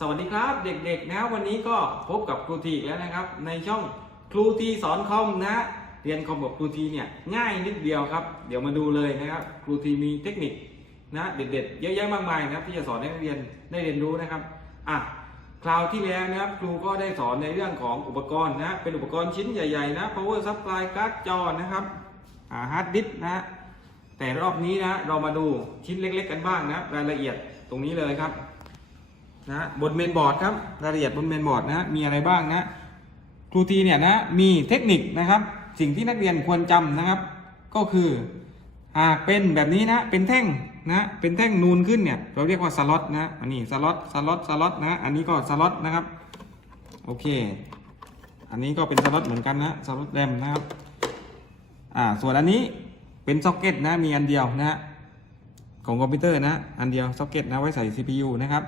สวัสดีครับเด็กๆนะวันนี้ก็พบกับครูทีอีกแล้วนะครับ ในช่องครูทีสอนคอมนะ เรียนคอมกับครูทีเนี่ยง่ายนิดเดียวครับ เดี๋ยวมาดูเลยนะครับ ครูทีมีเทคนิคนะเด็ดๆเยอะแยะมากมายนะครับที่จะสอนให้นักเรียนได้เรียนรู้นะครับอะคราวที่แล้วนะครับครูก็ได้สอนในเรื่องของอุปกรณ์นะเป็นอุปกรณ์ชิ้นใหญ่ๆนะ power supply การ์ดจอนะครับอ่าฮาร์ดดิสนะแต่รอบนี้นะเรามาดูชิ้นเล็ก ๆ กันบ้างนะรายละเอียดตรงนี้เลยครับ นะบนเมนบอร์ดครับรายละเอียดบนเมนบอร์ดนะมีอะไรบ้างนะครูทีเนี่ยนะมีเทคนิคนะครับ สิ่งที่นักเรียนควรจำนะครับ ก็คือหากเป็นแบบนี้นะเป็นแท่งนะเป็นแท่งนูนขึ้นเนี่ยเราเรียกว่าสล็อตนะอันนี้สล็อตสล็อตสล็อตนะอันนี้ก็สล็อตนะครับโอเค อันนี้ก็เป็นสล็อตเหมือนกันนะสล็อตแรมนะครับอ่าส่วนอันนี้เป็นซ็อกเก็ตนะมีอันเดียวนะของคอมพิวเตอร์นะอันเดียวซ็อกเก็ตนะไว้ใส่ CPU นะครับ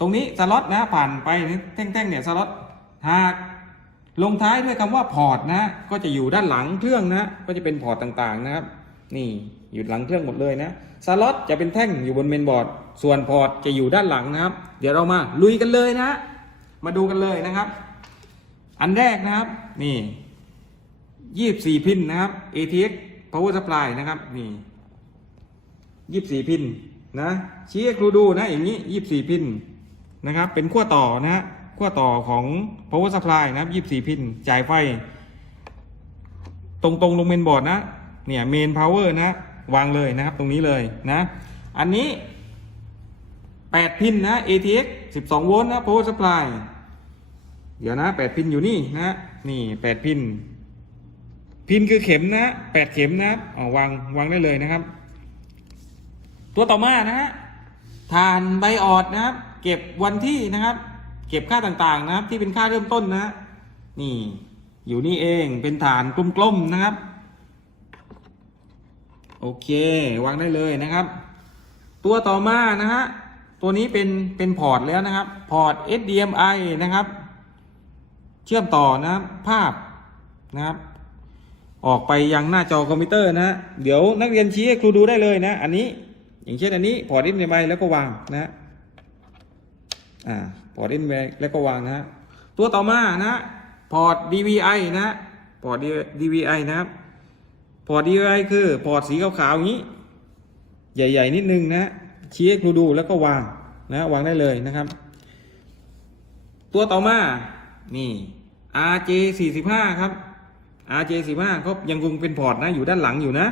ตรงนี้สล็อตนะผ่านไปแท่งๆเนี่ยสล็อตหากลงท้ายด้วยคำว่าพอร์ตนะก็จะอยู่ด้านหลังเครื่องนะก็จะเป็นพอร์ตต่างๆนะครับ นี่อยู่หลังเครื่องหมดเลยนะสล็อตจะเป็นแท่งอยู่บนเมนบอร์ด ส่วนพอร์ตจะอยู่ด้านหลังนะครับ เดี๋ยวเรามาลุยกันเลยนะ มาดูกันเลยนะครับ อันแรกนะครับ นี่ยี่บสี่พินนะครับ ATX Power Supply นะครับ นี่ยี่บสี่พินนะชี้ให้ครูดูนะอย่างนี้ยี่บสี่พิน นะครับ เป็นขั้วต่อนะฮะขั้วต่อของ power supply นะครับ 24 พิน จ่ายไฟ ตรงตรงๆลงเมนบอร์ดนะ เนี่ยเมนพาวเวอร์นะ วางเลยนะครับ ตรงนี้เลยนะ อันนี้ 8 พินนะ ATX 12 โวลต์นะ power supply เดี๋ยวนะ 8 พินอยู่นี่นะ นี่ 8 พิน พินคือเข็มนะ 8 เข็มนะอ๋อวาง วางได้เลยนะครับ ตัวต่อมานะฮะ ฐานไบออดนะครับ เก็บวันที่นะครับ เก็บค่าต่างๆนะครับ ที่เป็นค่าเริ่มต้นนะนี่ อยู่นี่เองเป็นฐานกลมๆนะครับ โอเควางได้เลยนะครับ ตัวต่อมานะฮะตัวนี้เป็นเป็นพอร์ตแล้วนะครับ พอร์ต HDMI นะครับ เชื่อมต่อนะครับภาพนะครับ ออกไปยังหน้าจอคอมพิวเตอร์นะ เดี๋ยวนักเรียนชี้ให้ครูดูได้เลยนะ อันนี้ อย่างเช่นอันนี้พอร์ต HDMI แล้วก็วางนะอ่าพอร์ต HDMI แล้วก็วางนะตัวต่อมานะพอร์ต DVI นะพอร์ต DVI นะครับพอร์ต DVI คือพอร์ตสีขาวๆอย่างนี้ ใหญ่ ๆ นิดนึงนะชี้ให้ครูดูแล้วก็วางนะวางได้เลยนะครับ ตัวต่อมานี่ RJ 45 ครับ RJ 45 ก็ยังคงเป็นพอร์ตนะอยู่ด้านหลังอยู่นะ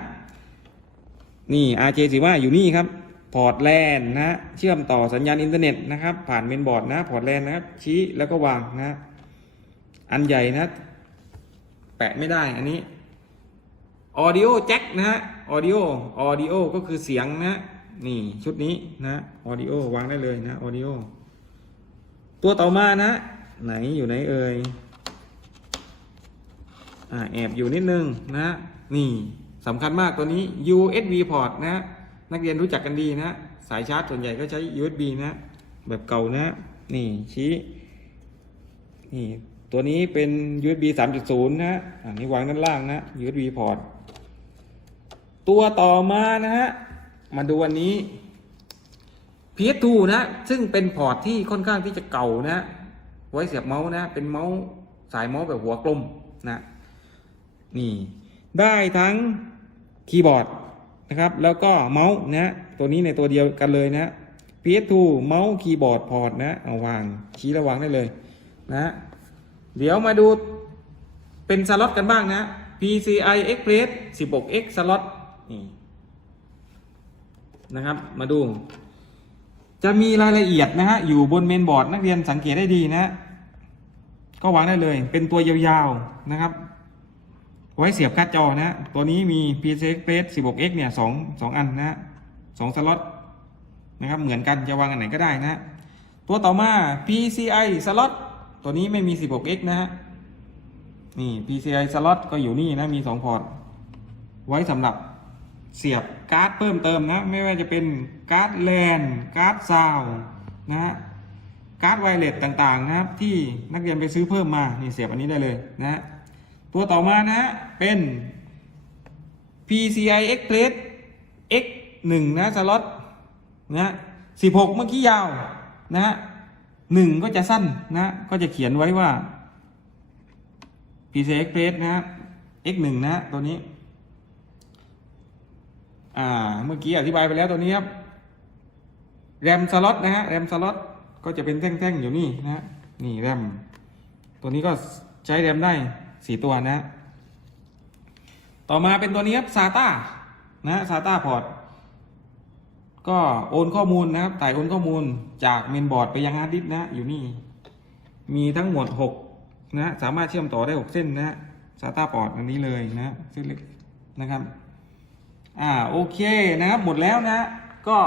นี่ RJ 45 อยู่นี่ครับ พอร์ตแลนนะเชื่อมต่อสัญญาณอินเทอร์เน็ตนะครับ ผ่านเมนบอร์ดนะ พอร์ตแลนนะครับ ชี้แล้วก็วางนะ อันใหญ่นะ แปะไม่ได้อันนี้ Audio Jack นะฮะ Audio Audio ก็คือเสียงนะ นี่ชุดนี้นะ Audio วางได้เลยนะ Audio ตัวต่อมานะ ไหนอยู่ไหนเอ่ยอ่าแอบอยู่นิดนึงนะ นี่ สำคัญมากตัวนี้ USB port นะ นักเรียนรู้จักกันดีนะ สายชาร์จส่วนใหญ่ก็ใช้ USB นะ แบบเก่านะ นี่ชี้ นี่ตัวนี้เป็น USB 3.0 นะอันนี้วางด้านล่างนะ USB port ตัวต่อมานะฮะ มาดูอันนี้ PS2 นะ ซึ่งเป็นพอร์ตที่ค่อนข้างที่จะเก่านะ ไว้เสียบเมาส์นะ เป็นเมาส์สายเมาส์แบบหัวกลมนะ นี่ ได้ทั้ง คีย์บอร์ดนะครับ แล้วก็เมาส์นะตัวนี้ในตัวเดียวกันเลยนะ PS2 เมาส์คีย์บอร์ดพอร์ตนะเอาวางชี้ระวางได้เลยนะเดี๋ยวมาดูเป็นสล็อตกันบ้างนะ PCI Express 16X สล็อตนี่นะครับ มาดู จะมีรายละเอียดนะฮะ อยู่บนเมนบอร์ดนักเรียนสังเกตได้ดีนะ ก็วางได้เลย เป็นตัวยาวๆนะครับ ไว้เสียบการ์ดจอนะตัวนี้มี PCI Express 16X เนี่ยสองสองอันนะสองสล็อตนะครับเหมือนกันจะวางอันไหนก็ได้นะ ตัวต่อมา PCI สล็อตตัวนี้ไม่มี 16x นะฮะนี่ PCI สล็อตก็อยู่นี่นะมี 2 พอร์ต ไว้สำหรับเสียบการ์ดเพิ่มเติมนะ ไม่ว่าจะเป็นการ์ดแลนการ์ดซาวนะฮะการ์ดไวเลสต่างๆนะครับ ที่นักเรียนไปซื้อเพิ่มมา นี่เสียบอันนี้ได้เลยนะฮะ ตัวต่อมานะเป็น PCI Express X1 นะสล็อตนะ16เมื่อกี้ยาวนะฮะหนึ่งก็จะสั้นนะก็จะเขียนไว้ว่า PCI Express นะ X หนึ่งนะตัวนี้อ่าเมื่อกี้อธิบายไปแล้วตัวนี้ครับแรมสล็อตนะฮะแรมสล็อตก็จะเป็นแท่งๆอยู่นี่นะฮะนี่แรมตัวนี้ก็ใช้แรมได้ สี่ตัวนะ ต่อมาเป็นตัวนี้ครับ SATA นะ SATA พอร์ตก็โอนข้อมูลนะครับถ่ายโอนข้อมูลจากเมนบอร์ดไปยังฮาร์ดดิสก์นะ อยู่นี่ มีทั้งหมด6นะ สามารถเชื่อมต่อได้6เส้นนะ SATA พอร์ตอันนี้เลยนะเส้นเล็กนะครับ อ่าโอเคนะครับ หมดแล้วนะ ก็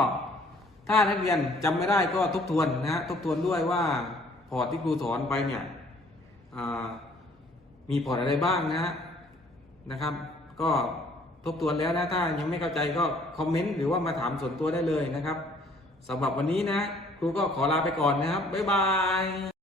ถ้านักเรียนจำไม่ได้ก็ทบทวนนะทบทวนด้วยว่าพอร์ตที่ครูสอนไปเนี่ยอ่า มีพอร์ตอะไรบ้างนะนะครับ ก็ทบทวนแล้วนะถ้ายังไม่เข้าใจก็คอมเมนต์หรือว่ามาถามส่วนตัวได้เลยนะครับสำหรับวันนี้นะ ครูก็ขอลาไปก่อนนะครับบ๊ายบาย